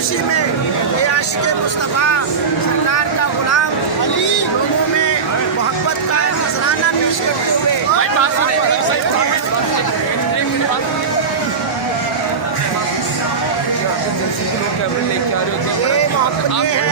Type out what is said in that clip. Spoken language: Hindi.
खुशी में ये आशिक़ मुस्तफ़ा सरकार का गुलाम लोगों में मोहब्बत का नजराना पेश करते हुए ये मोहब्बत ये है